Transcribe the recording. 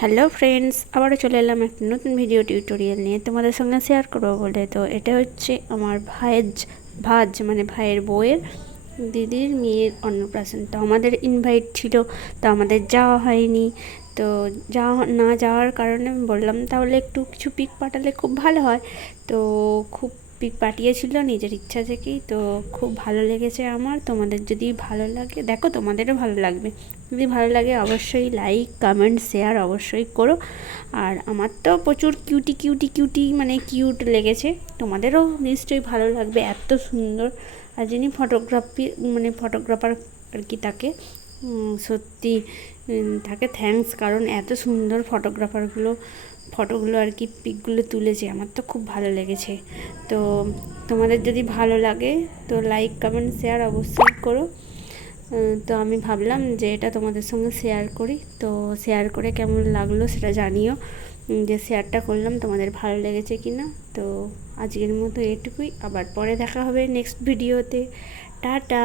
Hello friends, আবারও চলে এলাম একটা নতুন ভিডিও টিউটোরিয়াল নিয়ে তোমাদের সঙ্গে শেয়ার করবো বলে। তো এটা হচ্ছে আমার ভাজ মানে ভাইয়ের বউয়ের দিদির মেয়ের অন্নপ্রাশন। তো আমাদের ইনভাইট ছিল, তো আমাদের যাওয়া হয়নি। তো না যাওয়ার কারণে আমি বললাম তাহলে একটু কিছু পিক পাঠালে খুব ভালো হয়। তো খুব পিক পাঠিয়েছিল নিজের ইচ্ছা থেকেই। তো খুব ভালো লেগেছে আমার। তোমাদের যদি ভালো লাগে, দেখো তোমাদেরও ভালো লাগবে। যদি ভালো লাগে অবশ্যই লাইক কমেন্ট শেয়ার অবশ্যই করো। আর আমার তো প্রচুর কিউটি মানে কিউট লেগেছে, তোমাদেরও নিশ্চয়ই ভালো লাগবে। এত সুন্দর। আর যিনি ফটোগ্রাফার আর কি, তাকে সত্যি তাকে থ্যাঙ্কস, কারণ এত সুন্দর ফটোগুলো আর কি পিকগুলো তুলেছে। আমার তো খুব ভালো লেগেছে। তো তোমাদের যদি ভালো লাগে তো লাইক কমেন্ট শেয়ার অবশ্যই করো। তো আমি ভাবলাম যে এটা তোমাদের সঙ্গে শেয়ার করি। তো শেয়ার করে কেমন লাগলো সেটা জানিও, যে শেয়ারটা করলাম তোমাদের ভালো লেগেছে কি না। তো আজকের মতো এটুকুই, আবার পরে দেখা হবে নেক্সট ভিডিওতে। টাটা।